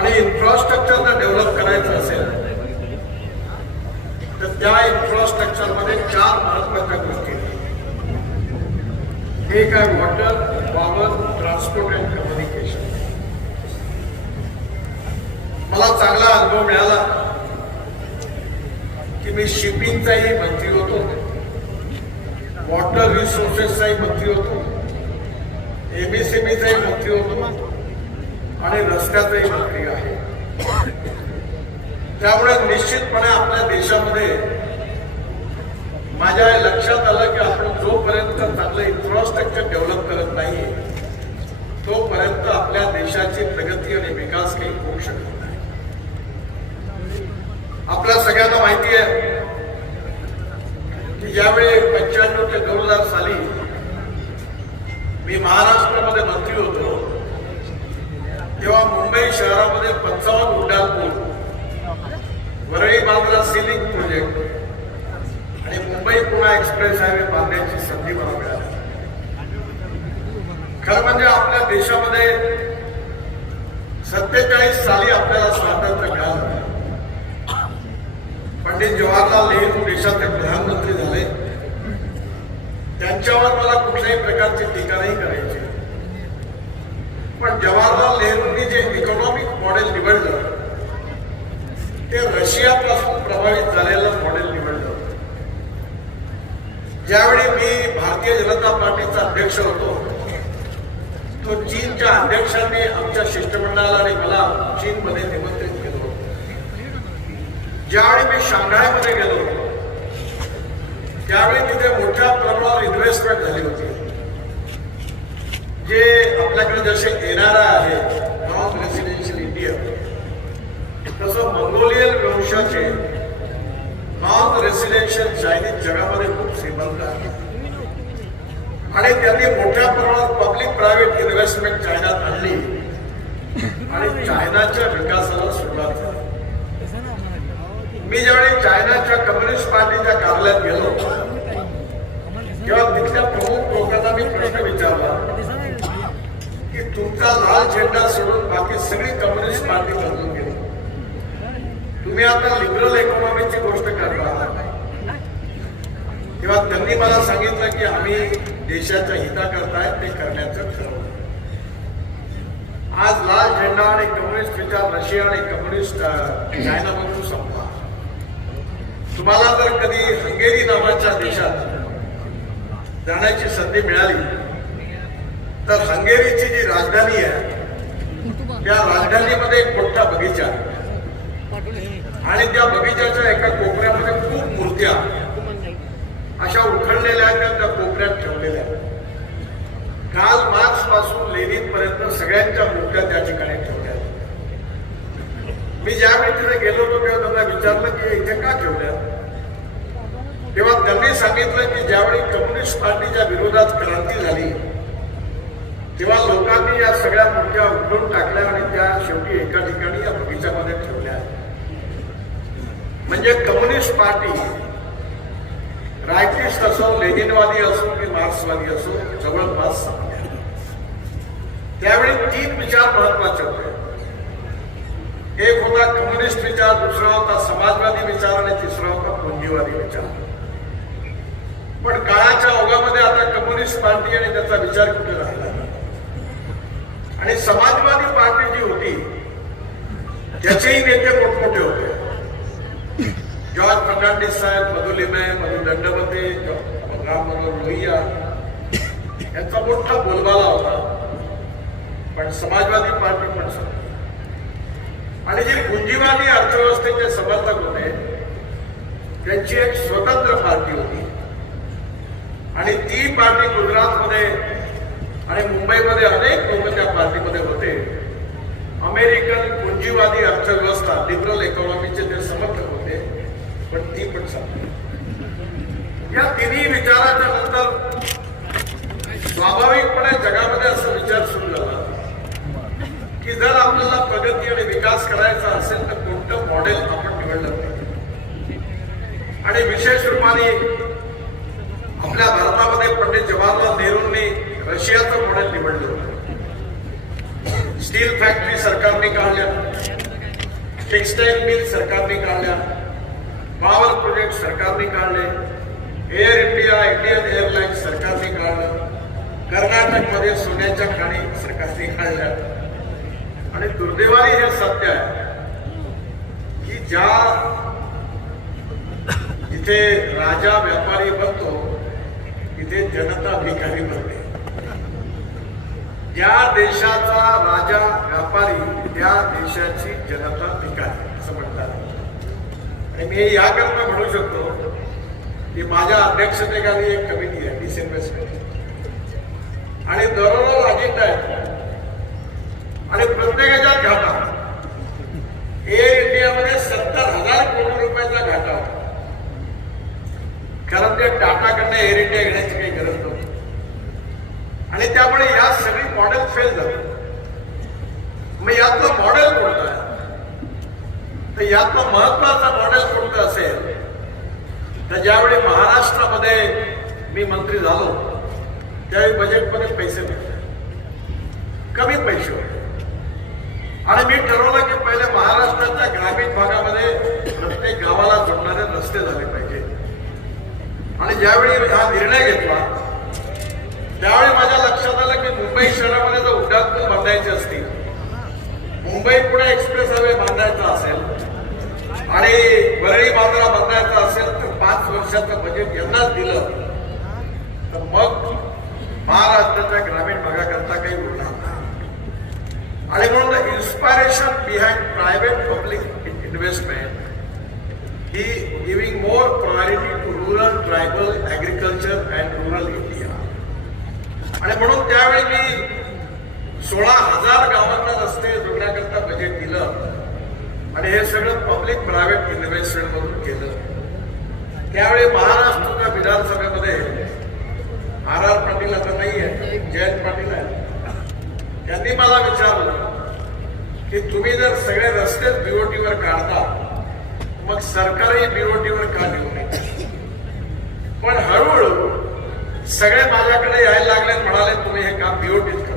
आणि इन्फ्रास्ट्रक्चरला डेव्हलप करायचं असेल तर त्या इन्फ्रास्ट्रक्चरमध्ये चार महत्त्वाच्या गोष्टी आहेत. एक आहे water power transport and communication मला चांगला अनुभव मिळाला की मी शिपिंगचाही मंत्री होतो. वॉटर रिसोर्सेसचाही मंत्री होतो. एमएसएमईचाही मंत्री होतो. आणि रस्त्याचंही मंत्री आहे. त्यामुळे निश्चितपणे आपल्या देशामध्ये माझ्या लक्षात आलं की आपण जोपर्यंत चांगलं इन्फ्रास्ट्रक्चर डेव्हलप करत नाही तोपर्यंत आपल्या देशाची प्रगती आणि विकास काही होऊ शकत नाही. आपल्या सगळ्यांना माहिती आहे की ज्यावेळी पंच्याण्णव ते दोन हजार साली मी महाराष्ट्रामध्ये मंत्री होतो तेव्हा मुंबई शहरामध्ये पंचावन्न उड्डाण पूल. Worli Bandra sea link project आणि मुंबई पुणा एक्सप्रेस हायवे बांधण्याची संधी मला मिळाली. खरं म्हणजे आपल्या देशामध्ये सत्तेचाळीस साली आपल्याला स्वातंत्र्य मिळालं. पंडित जवाहरलाल नेहरू देशाचे प्रधानमंत्री झाले. त्यांच्यावर मला कुठल्याही प्रकारची टीका नाही करायची. पण जवाहरलाल नेहरूंनी जे इकॉनॉमिक मॉडेल निवडलं ते रशियापासून प्रभावित झालेलं मॉडेल निवडलं. ज्यावेळी मी भारतीय जनता पार्टीचा अध्यक्ष होतो तो चीनच्या अध्यक्षांनी आमच्या शिष्टमंडळाला आणि मला चीनमध्ये निमंत्रित केलं होतं. ज्यावेळी मी शांघायमध्ये गेलो त्यावेळी तिथे मोठ्या प्रमाणावर इन्व्हेस्टमेंट झाली होती. जे आपल्याकडे जसे येणारा आहे नॉन रेसिडेन्शियल इंडिया तसं मंगोलियन वंशाचे नॉन रेसिडेन्शियल चायनीज जगामध्ये खूप श्रीमंत आहे आणि त्यांनी मोठ्या प्रमाणात पब्लिक प्रायव्हेट इन्व्हेस्टमेंट चायनात आणली. आणि चायनाच्या विकासाला सुरुवात झाली. मी ज्यावेळी चायनाच्या कम्युनिस्ट पार्टीच्या कार्यालयात गेलो तेव्हा तिथल्या प्रमुख लोकांना मी प्रश्न विचारला की तुमचा लाल झेंडा सोडून बाकी सगळी कम्युनिस्ट पार्टी बदलून गेली. तुम्ही आता लिबरल इकॉनॉमीची गोष्ट करता. तेव्हा त्यांनी मला सांगितलं की आम्ही देशाच्या हिताकरता ते करण्याचं ठरवलं. आज लाल झेंडा आणि कम्युनिस्ट विचार रशिया आणि कम्युनिस्ट चायनामधून संपला. तुम्हाला जर कधी हंगेरी नावाच्या देशात जाण्याची संधी मिळाली तर हंगेरीची जी राजधानी आहे त्या राजधानीमध्ये एक मोठा बगीचा आहे. आणि त्या बगीच्याच्या एका कोपऱ्यामध्ये खूप मूर्त्या अशा उखडलेल्या आहेत त्या कोपऱ्यात ठेवलेल्या काल मार्च पासून लेनिन पर्यंत सगळ्यांच्या मूर्त्या त्या ठिकाणी ठेवल्या मी ज्या तिथे गेलो होतो तेव्हा त्यांना विचारलं की इथे का ठेवल्या? तेव्हा त्यांनी सांगितलं की ज्यावेळी कम्युनिस्ट पार्टीच्या विरोधात क्रांती झाली तेव्हा लोकांनी या सगळ्या मूर्त्या उघडून टाकल्या आणि त्या शेवटी एका ठिकाणी या बगीच्यामध्ये ठेवल्या. म्हणजे कम्युनिस्ट पार्टी रायटिस्ट असो लेनिनवादी असो की मार्क्सवादी असो जवळपास त्यावेळी तीन विचार महत्त्वाचे होते. एक होता कम्युनिस्ट विचार दुसरा होता समाजवादी विचार आणि तिसरा होता पुंजीवादी विचार. पण काळाच्या ओघामध्ये आता कम्युनिस्ट पार्टी आणि त्याचा विचार कुठे राहिला? आणि समाजवादी पार्टी जी होती त्याचेही नेते मोठमोठे होते. जॉर्ज फर्नांडिस साहेब मधुलिमे मधु दंडवते राम मनोहर लोहिया यांचा मोठा बोलबाला होता. पण समाजवादी पार्टी पण सर आणि जे गुंजीवादी अर्थव्यवस्थेचे समर्थक होते त्यांची एक स्वतंत्र पार्टी होती. आणि ती पार्टी गुजरातमध्ये आणि मुंबईमध्ये अनेक लोक त्या पार्टीमध्ये होते. अमेरिकन पुंजीवादी अर्थव्यवस्था लिबरल इकॉनॉमीचे ते समर्थक होते पण ती पण संपली. या तिन्ही विचाराच्या नंतर स्वाभाविकपणे जगामध्ये असा विचार सुरू झाला की जर आपल्याला प्रगती आणि विकास करायचा असेल तर कोणतं मॉडेल आपण निवडलं पाहिजे? आणि विशेष रूपाने आपल्या भारतामध्ये पंडित जवाहरलाल रशियाचं मॉडेल निवडलं होतं. स्टील फॅक्टरी सरकारने काढल्या. टेक्सटाईल मिल सरकारने काढल्या. पॉवर प्रोजेक्ट सरकारने काढले. एअर इंडिया इंडियन एअरलाईन्स सरकारने काढलं. कर्नाटकमध्ये सोन्याच्या खाणी सरकारने काढल्या. आणि दुर्दैवाने हे सत्य आहे की ज्या जिथे राजा व्यापारी बनतो तिथे जनता भिकारी बनतो. ज्या देशाचा राजा व्यापारी त्या देशाची जनता भिकारी असं म्हणतात. आणि मी याकरता म्हणू शकतो की माझ्या अध्यक्षतेखाली एक कमिटी आहे डिसइन्व्हेस्टमेंट आणि दररोज अजेंडा आहे. आणि प्रत्येकाच्या घाटा एअर इंडियामध्ये सत्तर हजार कोटी रुपयाचा घाटा होता. कारण ते टाटाकडनं एअर इंडिया घेण्याची काही गरज नव्हती. आणि त्यामुळे या सगळी मॉडेल फेल झालं. मग यातलं मॉडेल कोणतं आहे? तर यातलं महत्वाचं मॉडेल कोणतं असेल? तर ज्यावेळी महाराष्ट्रामध्ये मी मंत्री झालो त्यावेळी बजेटमध्ये पैसे मिळते कमी पैसे होते. आणि मी ठरवलं की पहिले महाराष्ट्राच्या ग्रामीण भागामध्ये प्रत्येक गावाला जोडणारे रस्ते झाले पाहिजे. आणि ज्यावेळी हा निर्णय घेतला त्यावेळी माझ्या लक्षात मुंबई शहरामध्ये जर उड्डाणपूल बांधायचे असतील. मुंबई पुणे एक्सप्रेस हायवे बांधायचा असेल आणि वरळी बाजारा बांधायचा असेल तर पाच वर्षाचं बजेट यांनाच दिलं तर मग महाराष्ट्राच्या ग्रामीण भागाकरता काही उरणार नाही. आणि म्हणून inspiration behind private public investment he giving more priority to rural tribal agriculture and rural India आणि म्हणून त्यावेळी मी सोळा हजार गावांना रस्ते जोडण्याकरता बजेट दिलं. आणि हे सगळं पब्लिक प्रायव्हेट इन्व्हेस्टमेंट मधून केलं. त्यावेळी महाराष्ट्राच्या विधानसभेमध्ये आर आर पाटील आता नाही आहे जयंत पाटील आहे त्यांनी मला विचारलं की तुम्ही जर सगळे रस्तेच बीओटीवर काढता मग सरकारही बीओटीवर का देऊ नये? पण हळूहळू सगळे माझ्याकडे यायला लागले म्हणाले तुम्ही हे काम बीओटीत